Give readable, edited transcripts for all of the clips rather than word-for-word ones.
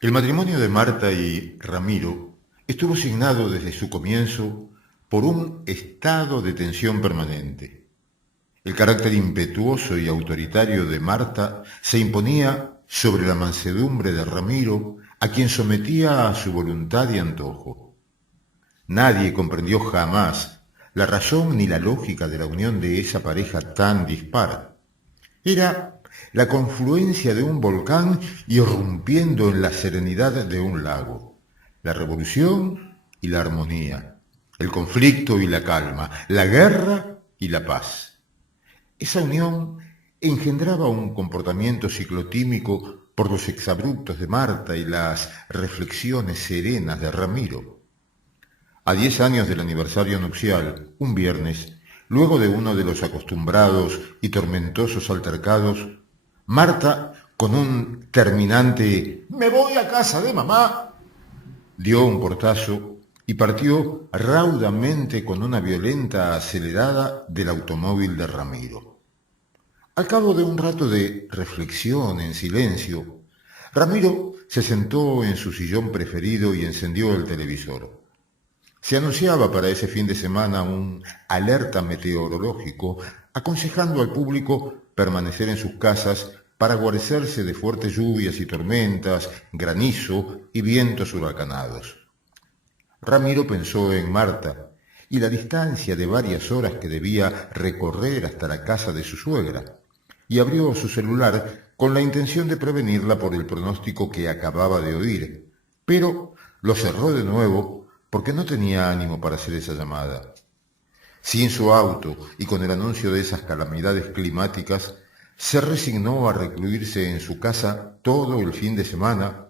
El matrimonio de Marta y Ramiro estuvo signado desde su comienzo por un estado de tensión permanente. El carácter impetuoso y autoritario de Marta se imponía sobre la mansedumbre de Ramiro, a quien sometía a su voluntad y antojo. Nadie comprendió jamás la razón ni la lógica de la unión de esa pareja tan dispar. Era la confluencia de un volcán irrumpiendo en la serenidad de un lago, la revolución y la armonía, el conflicto y la calma, la guerra y la paz. Esa unión engendraba un comportamiento ciclotímico por los exabruptos de Marta y las reflexiones serenas de Ramiro. A 10 años del aniversario nupcial, un viernes, luego de uno de los acostumbrados y tormentosos altercados, Marta, con un terminante «Me voy a casa de mamá», dio un portazo y partió raudamente con una violenta acelerada del automóvil de Ramiro. Al cabo de un rato de reflexión en silencio, Ramiro se sentó en su sillón preferido y encendió el televisor. Se anunciaba para ese fin de semana un alerta meteorológico aconsejando al público permanecer en sus casas para guarecerse de fuertes lluvias y tormentas, granizo y vientos huracanados. Ramiro pensó en Marta y la distancia de varias horas que debía recorrer hasta la casa de su suegra, y abrió su celular con la intención de prevenirla por el pronóstico que acababa de oír, pero lo cerró de nuevo porque no tenía ánimo para hacer esa llamada. Sin su auto y con el anuncio de esas calamidades climáticas, se resignó a recluirse en su casa todo el fin de semana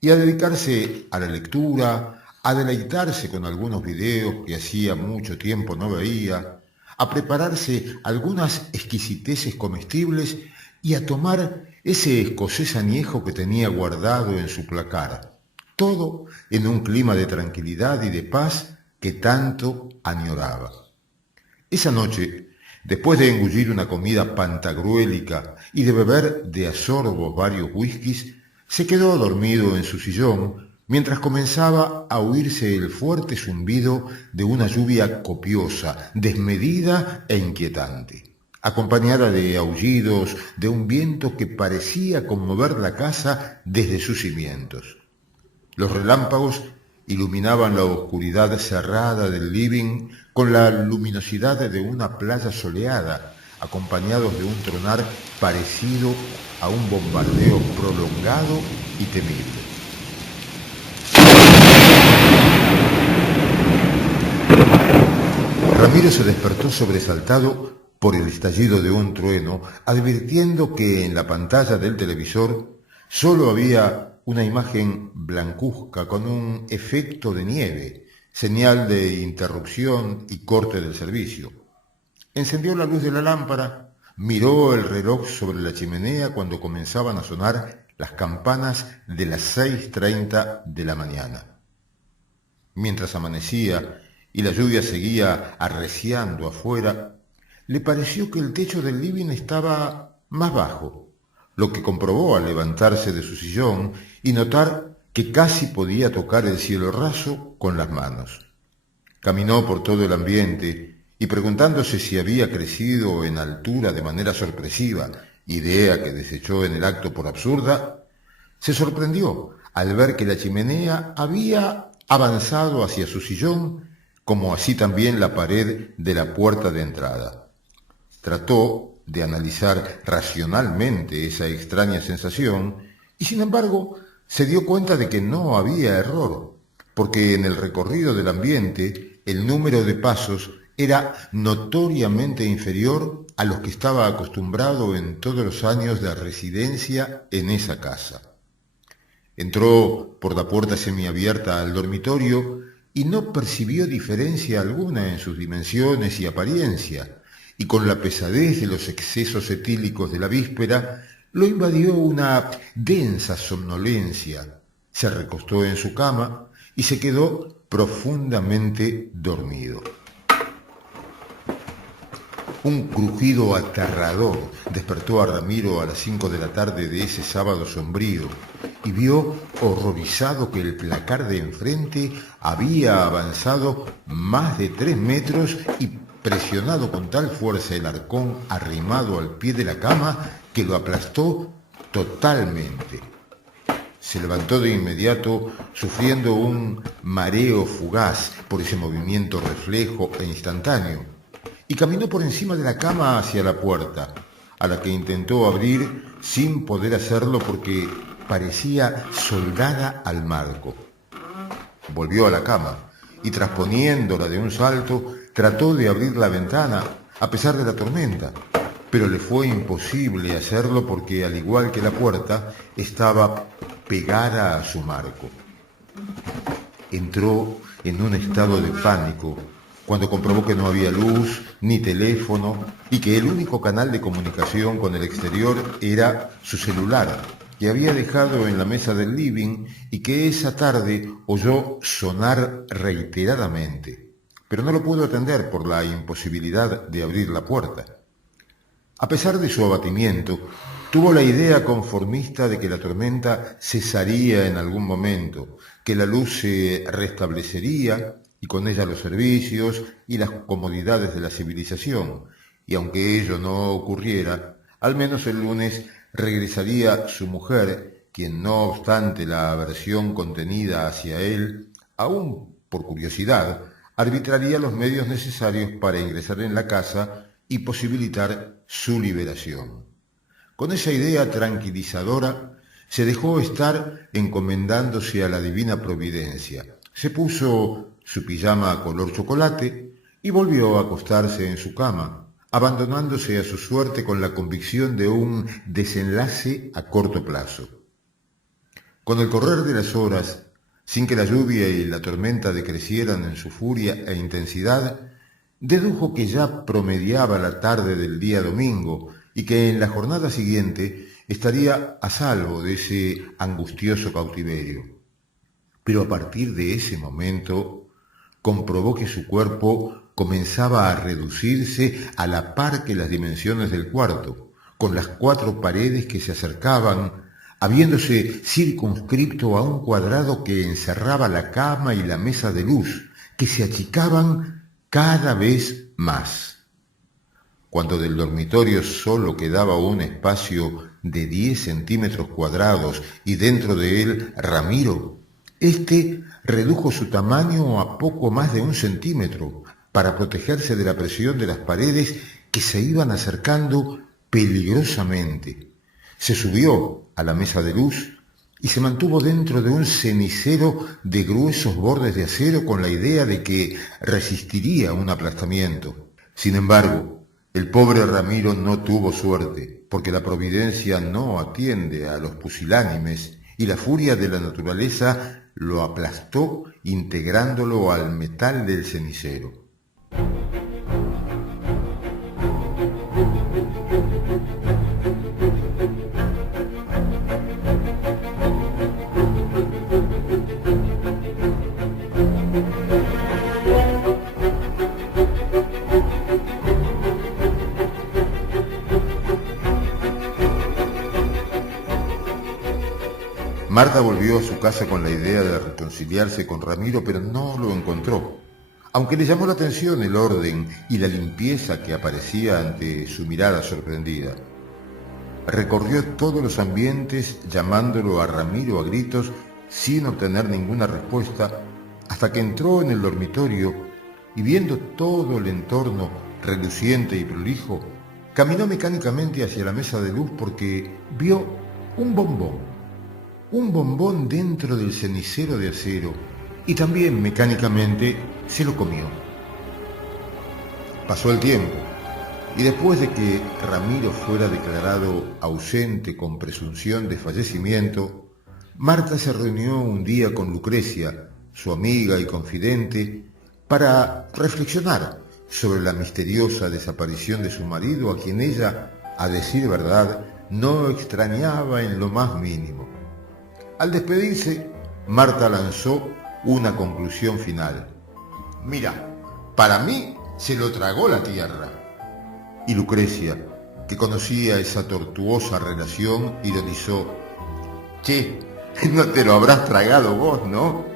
y a dedicarse a la lectura, a deleitarse con algunos videos que hacía mucho tiempo no veía, a prepararse algunas exquisiteces comestibles y a tomar ese escocés añejo que tenía guardado en su placar. Todo en un clima de tranquilidad y de paz que tanto añoraba. Esa noche, después de engullir una comida pantagruélica y de beber de a sorbos varios whiskies, se quedó dormido en su sillón mientras comenzaba a oírse el fuerte zumbido de una lluvia copiosa, desmedida e inquietante, acompañada de aullidos de un viento que parecía conmover la casa desde sus cimientos. Los relámpagos iluminaban la oscuridad cerrada del living con la luminosidad de una playa soleada, acompañados de un tronar parecido a un bombardeo prolongado y temible. Ramiro se despertó sobresaltado por el estallido de un trueno, advirtiendo que en la pantalla del televisor solo había una imagen blancuzca con un efecto de nieve, señal de interrupción y corte del servicio. Encendió la luz de la lámpara, miró el reloj sobre la chimenea cuando comenzaban a sonar las campanas de las 6:30 de la mañana. Mientras amanecía y la lluvia seguía arreciando afuera, le pareció que el techo del living estaba más bajo, lo que comprobó al levantarse de su sillón y notar que casi podía tocar el cielo raso con las manos. Caminó por todo el ambiente y preguntándose si había crecido en altura de manera sorpresiva, idea que desechó en el acto por absurda, se sorprendió al ver que la chimenea había avanzado hacia su sillón, como así también la pared de la puerta de entrada. Trató de analizar racionalmente esa extraña sensación y sin embargo se dio cuenta de que no había error, porque en el recorrido del ambiente el número de pasos era notoriamente inferior a los que estaba acostumbrado en todos los años de residencia en esa casa. Entró por la puerta semiabierta al dormitorio y no percibió diferencia alguna en sus dimensiones y apariencia, y con la pesadez de los excesos etílicos de la víspera, lo invadió una densa somnolencia. Se recostó en su cama y se quedó profundamente dormido. Un crujido aterrador despertó a Ramiro a las 5 de la tarde de ese sábado sombrío y vio horrorizado que el placar de enfrente había avanzado más de 3 metros y presionado con tal fuerza el arcón arrimado al pie de la cama que lo aplastó totalmente. Se levantó de inmediato, sufriendo un mareo fugaz por ese movimiento reflejo e instantáneo, y caminó por encima de la cama hacia la puerta, a la que intentó abrir sin poder hacerlo porque parecía soldada al marco. Volvió a la cama y, trasponiéndola de un salto, trató de abrir la ventana a pesar de la tormenta, pero le fue imposible hacerlo porque, al igual que la puerta, estaba pegada a su marco. Entró en un estado de pánico cuando comprobó que no había luz ni teléfono y que el único canal de comunicación con el exterior era su celular, que había dejado en la mesa del living y que esa tarde oyó sonar reiteradamente, pero no lo pudo atender por la imposibilidad de abrir la puerta. A pesar de su abatimiento, tuvo la idea conformista de que la tormenta cesaría en algún momento, que la luz se restablecería y con ella los servicios y las comodidades de la civilización, y aunque ello no ocurriera, al menos el lunes regresaría su mujer, quien, no obstante la aversión contenida hacia él, aún por curiosidad, arbitraría los medios necesarios para ingresar en la casa y posibilitar su liberación. Con esa idea tranquilizadora, se dejó estar encomendándose a la divina providencia. Se puso su pijama color chocolate y volvió a acostarse en su cama, abandonándose a su suerte con la convicción de un desenlace a corto plazo. Con el correr de las horas, sin que la lluvia y la tormenta decrecieran en su furia e intensidad, dedujo que ya promediaba la tarde del día domingo y que en la jornada siguiente estaría a salvo de ese angustioso cautiverio. Pero a partir de ese momento comprobó que su cuerpo comenzaba a reducirse a la par que las dimensiones del cuarto, con las 4 paredes que se acercaban, habiéndose circunscripto a un cuadrado que encerraba la cama y la mesa de luz, que se achicaban cada vez más. Cuando del dormitorio solo quedaba un espacio de 10 centímetros cuadrados y dentro de él Ramiro, este redujo su tamaño a poco más de 1 centímetro para protegerse de la presión de las paredes que se iban acercando peligrosamente. Se subió a la mesa de luz y se mantuvo dentro de un cenicero de gruesos bordes de acero con la idea de que resistiría un aplastamiento. Sin embargo, el pobre Ramiro no tuvo suerte, porque la providencia no atiende a los pusilánimes y la furia de la naturaleza lo aplastó integrándolo al metal del cenicero. Marta volvió a su casa con la idea de reconciliarse con Ramiro, pero no lo encontró. Aunque le llamó la atención el orden y la limpieza que aparecía ante su mirada sorprendida. Recorrió todos los ambientes llamándolo a Ramiro a gritos sin obtener ninguna respuesta, hasta que entró en el dormitorio y, viendo todo el entorno reluciente y prolijo, caminó mecánicamente hacia la mesa de luz porque vio un bombón dentro del cenicero de acero, y también mecánicamente se lo comió. Pasó el tiempo, y después de que Ramiro fuera declarado ausente con presunción de fallecimiento, Marta se reunió un día con Lucrecia, su amiga y confidente, para reflexionar sobre la misteriosa desaparición de su marido, a quien ella, a decir verdad, no extrañaba en lo más mínimo. Al despedirse, Marta lanzó una conclusión final. Mira, para mí se lo tragó la tierra. Y Lucrecia, que conocía esa tortuosa relación, ironizó: «Che, no te lo habrás tragado vos, ¿no?»